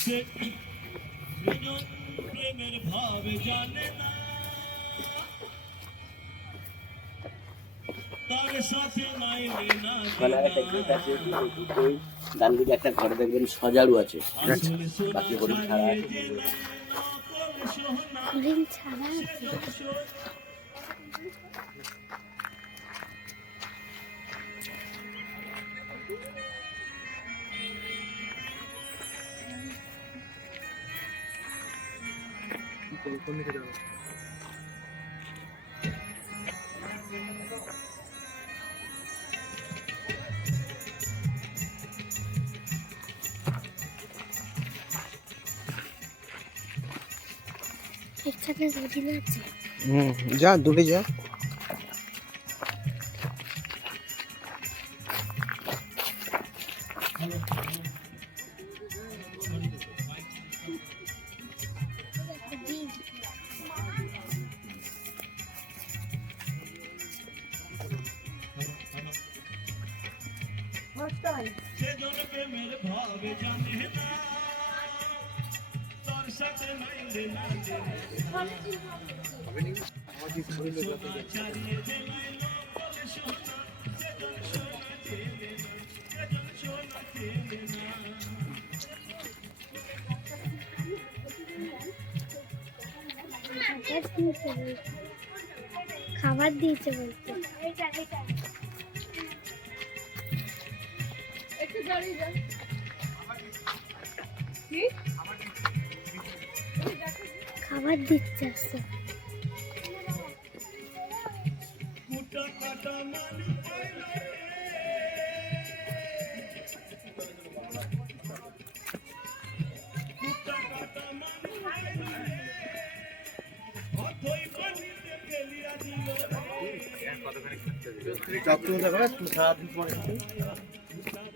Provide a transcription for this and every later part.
সেজন প্রেমের ভাব জানে না। তার সাথে নাই না ওখানে একটা গেট আছে ওই একটা ঘরে দেখবেন সজারু আছে। বাকি হরিণ ছাড়া আছে। এখানে হরিণ আছে? হুম যা দূরে যা। সেজন প্রেমের ভাব জানে না তার সাথে নাই না সোনা ছাড়িয়ে যে নাই নকল সোনা সেজন সোনা চেনে না সেজন সোনা চেনে না খাবার দিয়েছে বলতে। অথই পানিতে ফেলিয়া দিল রে। চক্র করে তুই সারাদিন পরে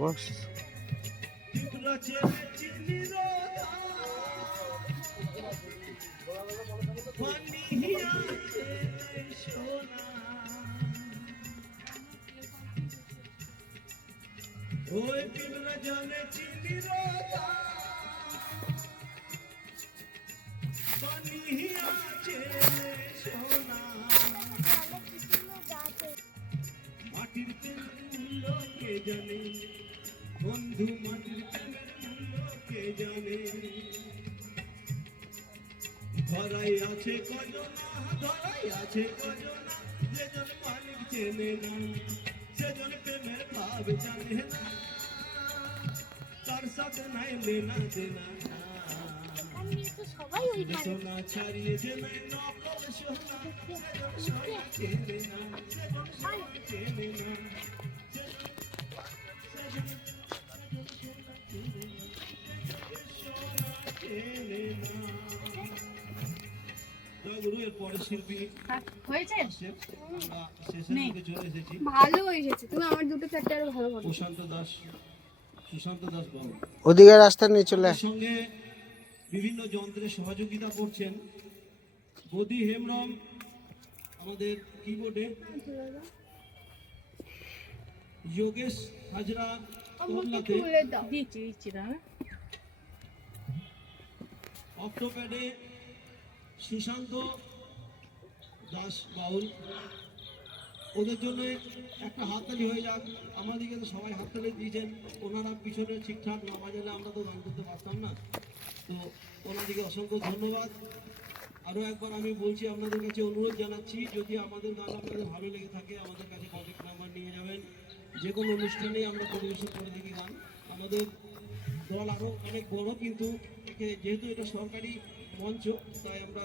বস ওই তোরা জানে চিনি রোদা পানি সোনা মাটির প্রেমের মূল্য জানে বন্ধু মাটির কে জানে। ধরাই আছে কজনা ধরাই আছে কজনা যেজন মালিক চেনে না সেজন প্রেমের ভাব জানে না। তার সাথে নাই লেনা দেনা সবাই ওই সোনা ছাড়িয়ে যে নাই নকল সোনা সেজন সোনা চেনে না সেজন সোনা চেনে না। হয়েছে? এসেছি। ভালো হয়েছে। তুমি আমার দুটো চারটে আরও ভালো করো প্রশান্ত দাস সুশান্ত দাস বাবু ওদিকে রাস্তা নিয়ে চলে। সঙ্গে বিভিন্ন যন্ত্রের সহযোগিতা করছেন বদি হেমরম আমাদের কিবোর্ডে যোগেশ হাজরা তবলাতে। দিচ্ছি দিচ্ছি দাঁড়া অক্টোপ্যাডে সুশান্ত দাস বাউল। ওদের জন্য একটা হাততালি হয়ে যাক। আমাদেরকে তো সবাই হাততালি দিয়েছেন। ওনারা পিছনে ঠিকঠাক না বাজালে আমরা তো গান করতে পারতাম না। তো ওনাদেরকে অসংখ্য ধন্যবাদ। আরও একবার আমি বলছি আপনাদের কাছে অনুরোধ জানাচ্ছি, যদি আমাদের গান আপনাদের ভালো লেগে থাকে, আমাদের কাছে কন্ট্যাক্ট নাম্বার নিয়ে যাবেন। যে কোনো অনুষ্ঠানেই আমরা পরিবেশন করে থাকি গান। আমাদের দল আরও অনেক বড়, কিন্তু যেহেতু এটা সরকারি মঞ্চ, তাই আমরা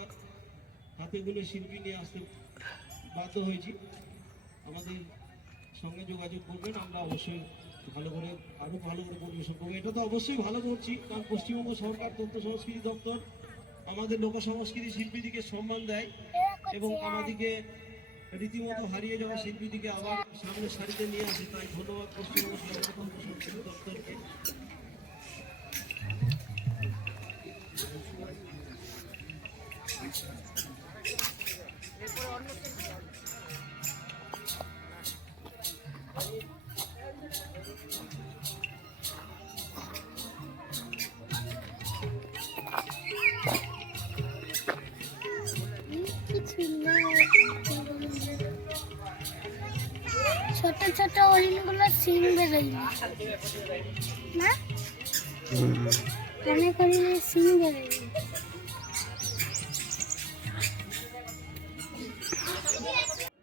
হাতে গুলো শিল্পী নিয়ে আসতে বাধ্য হয়েছি। আমাদের সঙ্গে যোগাযোগ করবেন, আমরা অবশ্যই ভালো করে আরও ভালো করে পরিবেশন করব। এটা তো অবশ্যই ভালো করছি, কারণ পশ্চিমবঙ্গ সরকার, তথ্য সংস্কৃতি দপ্তর আমাদের লোক সংস্কৃতি শিল্পীদিকে সম্মান দেয় এবং আমাদেরকে রীতিমতো হারিয়ে যাওয়া শিল্পীদিকে আবার সামনে সারিতে নিয়ে আসে। তাই ধন্যবাদ পশ্চিমবঙ্গ সরকার তথ্য সংস্কৃতি দপ্তরকে। ছোট ছোট হরিণগুলো সিং বেরোয় না। অনেক হরিণের সিং বেরোয়